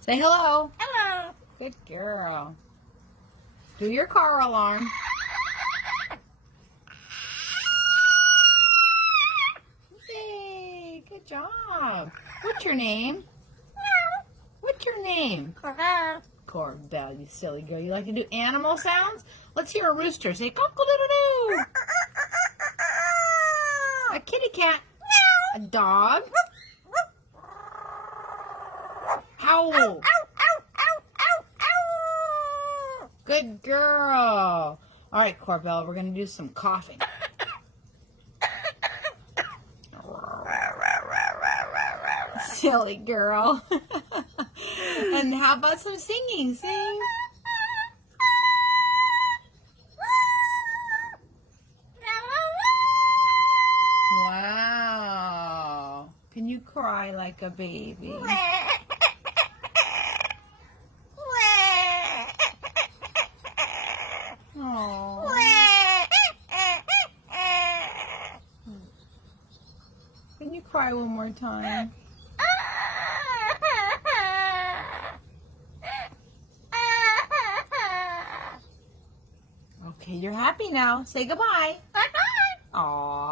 Say hello. Hello. Good girl. Do your car alarm. Yay, good job. What's your name? What's your name? Corbell, you silly girl. You like to do animal sounds? Let's hear a rooster. Say cock-a-doodle-doo. A kitty cat. A dog. Howl. Good girl. All right, Corbell, we're going to do some coughing. Silly girl. And how about some singing? Sing. Wow. Can you cry like a baby? Oh. Can you cry one more time? Okay, you're happy now. Say goodbye. Bye-bye. Aww.